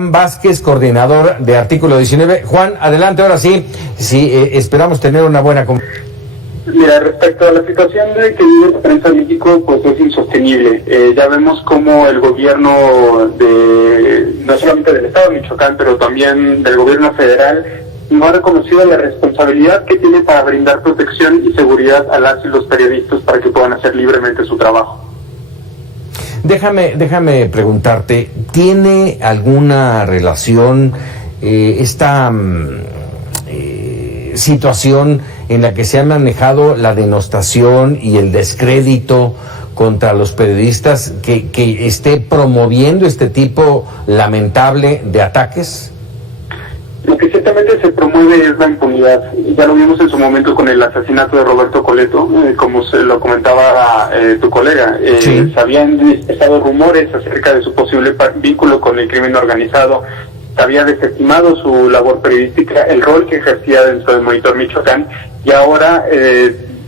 Vázquez, coordinador de Artículo 19. Juan, adelante, ahora sí, esperamos tener una buena conversación. Mira, respecto a la situación de que vive la prensa en México, pues es insostenible. Ya vemos cómo el gobierno no solamente del Estado de Michoacán, pero también del gobierno federal, no ha reconocido la responsabilidad que tiene para brindar protección y seguridad a las y los periodistas para que puedan hacer libremente su trabajo. Déjame preguntarte, ¿tiene alguna relación esta situación en la que se ha manejado la denostación y el descrédito contra los periodistas que esté promoviendo este tipo lamentable de ataques? Lo que ciertamente se promueve es la impunidad. Ya lo vimos en su momento con el asesinato de Roberto Coleto, como se lo comentaba tu colega. Sí. Se habían estado rumores acerca de su posible vínculo con el crimen organizado. Se había desestimado su labor periodística, el rol que ejercía dentro del Monitor Michoacán, y ahora,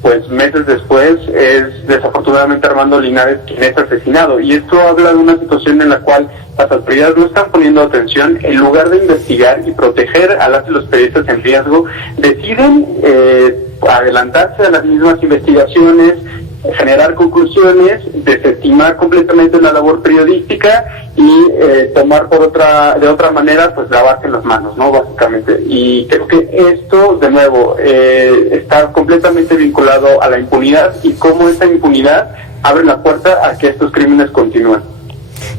pues meses después, es desafortunadamente Armando Linares quien es asesinado. Y esto habla de una situación en la cual las autoridades no están poniendo atención. En lugar de investigar y proteger a las y los periodistas en riesgo, deciden adelantarse a las mismas investigaciones, generar conclusiones, desestimar completamente la labor periodística y tomar de otra manera, pues lavarse las manos, ¿no? Básicamente. Y creo que esto, de nuevo, está completamente vinculado a la impunidad y cómo esa impunidad abre la puerta a que estos crímenes continúen.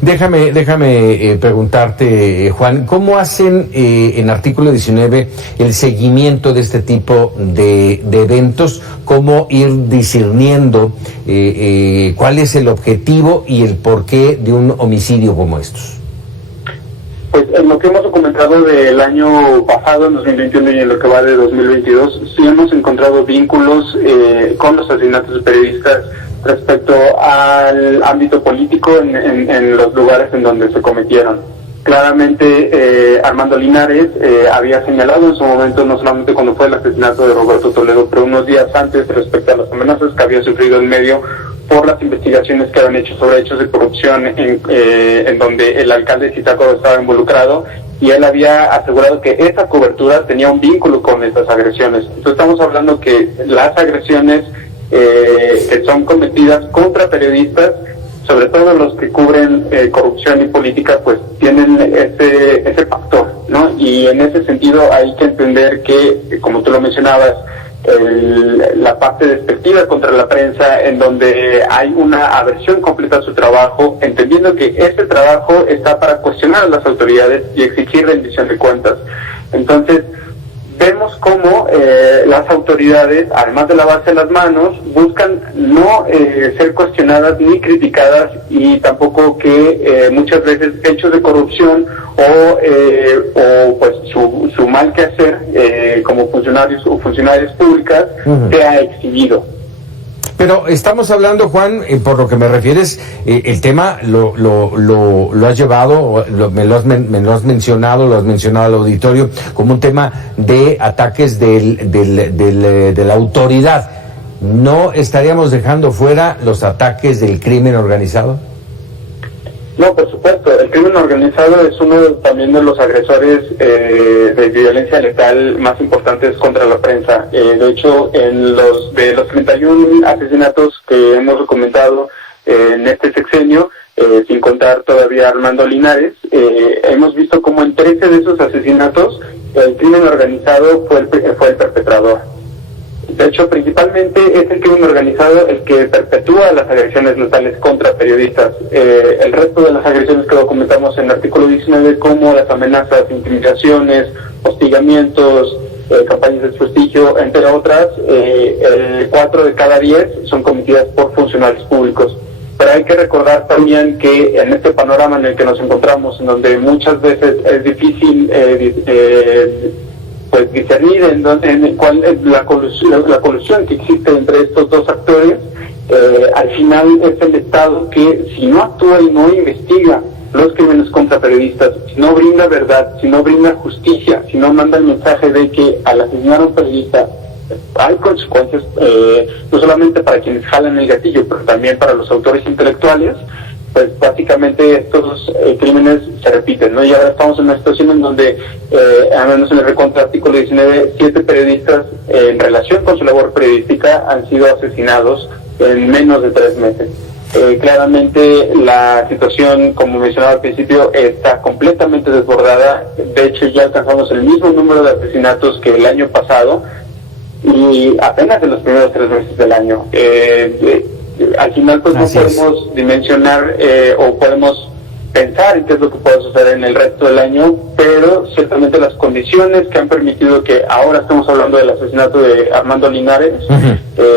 Déjame preguntarte, Juan, ¿cómo hacen en Artículo 19 el seguimiento de este tipo de eventos? ¿Cómo ir discerniendo cuál es el objetivo y el porqué de un homicidio como estos? Pues en lo que hemos documentado del año pasado, en 2021, y en lo que va de 2022, sí hemos encontrado vínculos con los asesinatos de periodistas respecto al ámbito político en los lugares en donde se cometieron. Claramente Armando Linares había señalado en su momento, no solamente cuando fue el asesinato de Roberto Toledo, pero unos días antes, respecto a las amenazas que había sufrido en medio por las investigaciones que habían hecho sobre hechos de corrupción en donde el alcalde de Zitácuaro estaba involucrado, y él había asegurado que esa cobertura tenía un vínculo con estas agresiones. Entonces estamos hablando que las agresiones que son cometidas contra periodistas, sobre todo los que cubren corrupción y política, pues tienen ese factor, ¿no? Y en ese sentido hay que entender que, como tú lo mencionabas, la parte despectiva contra la prensa, en donde hay una aversión completa a su trabajo, entendiendo que este trabajo está para cuestionar a las autoridades y exigir rendición de cuentas. Entonces, vemos cómo las autoridades, además de lavarse las manos, buscan no ser cuestionadas ni criticadas, y tampoco que muchas veces hechos de corrupción o pues su mal quehacer como funcionarios o funcionarias públicas sea exhibido. Pero estamos hablando, Juan, por lo que me refieres, el tema lo has llevado, me lo has mencionado al auditorio, como un tema de ataques de la autoridad. ¿No estaríamos dejando fuera los ataques del crimen organizado? No, por supuesto. El crimen organizado es uno también de los agresores de violencia letal más importantes contra la prensa. De hecho, de los 31 asesinatos que hemos documentado en este sexenio, sin contar todavía a Armando Linares, hemos visto como en 13 de esos asesinatos el crimen organizado fue el perpetrador. De hecho, principalmente es el crimen organizado el que perpetúa las agresiones letales contra periodistas. El resto de las agresiones que documentamos en el artículo 19, como las amenazas, intimidaciones, hostigamientos, campañas de desprestigio, entre otras, 4 de cada 10 son cometidas por funcionarios públicos. Pero hay que recordar también que en este panorama en el que nos encontramos, en donde muchas veces es difícil pues discernir en cuál es la colusión que existe entre estos dos actores, al final es el Estado que, si no actúa y no investiga los crímenes contra periodistas, si no brinda verdad, si no brinda justicia, si no manda el mensaje de que al asesinar a un periodista hay consecuencias, no solamente para quienes jalan el gatillo, pero también para los autores intelectuales, pues básicamente estos crímenes se repiten, ¿no? Y ahora estamos en una situación en donde, al menos en el recuento del artículo 19, 7 periodistas en relación con su labor periodística han sido asesinados en menos de 3 meses. Claramente la situación, como mencionaba al principio, está completamente desbordada. De hecho, ya alcanzamos el mismo número de asesinatos que el año pasado y apenas en los primeros 3 meses del año. Al final pues no podemos dimensionar o podemos pensar en qué es lo que puede suceder en el resto del año, pero ciertamente las condiciones que han permitido que ahora estemos hablando del asesinato de Armando Linares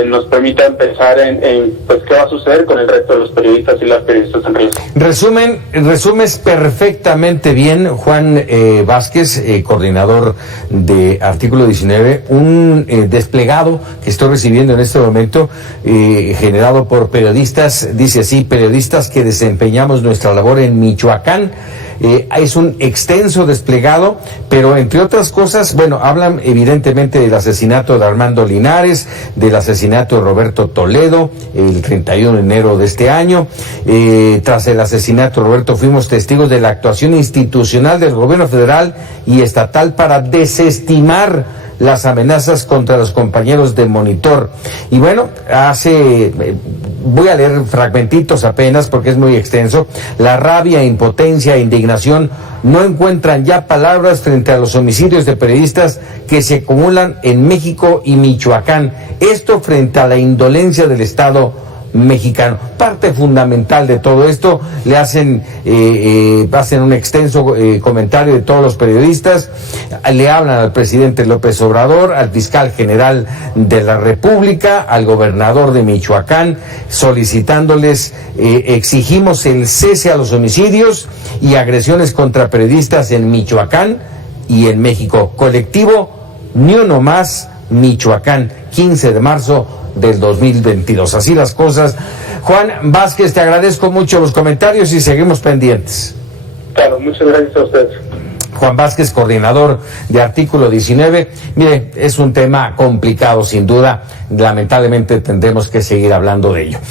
nos permitan pensar en pues qué va a suceder con el resto de los periodistas y las periodistas en riesgo. Resumes perfectamente bien, Juan Vázquez, coordinador de Artículo 19, un desplegado que estoy recibiendo en este momento, generado por periodistas, dice así: periodistas que desempeñamos nuestra labor en Michoacán. Es un extenso desplegado, pero entre otras cosas, bueno, hablan evidentemente del asesinato de Armando Linares, del asesinato de Roberto Toledo, el 31 de enero de este año. Tras el asesinato de Roberto, fuimos testigos de la actuación institucional del gobierno federal y estatal para desestimar las amenazas contra los compañeros de Monitor. Y bueno, voy a leer fragmentitos apenas porque es muy extenso. La rabia, impotencia e indignación no encuentran ya palabras frente a los homicidios de periodistas que se acumulan en México y Michoacán. Esto frente a la indolencia del Estado mexicano. Parte fundamental de todo esto, le hacen un extenso comentario de todos los periodistas, le hablan al presidente López Obrador, al fiscal general de la República, al gobernador de Michoacán, solicitándoles, exigimos el cese a los homicidios y agresiones contra periodistas en Michoacán y en México. Colectivo Ni Uno Más Michoacán, 15 de marzo del 2022. Así las cosas. Juan Vázquez, te agradezco mucho los comentarios y seguimos pendientes. Claro, muchas gracias a ustedes. Juan Vázquez, coordinador de Artículo 19. Mire, es un tema complicado, sin duda. Lamentablemente tendremos que seguir hablando de ello.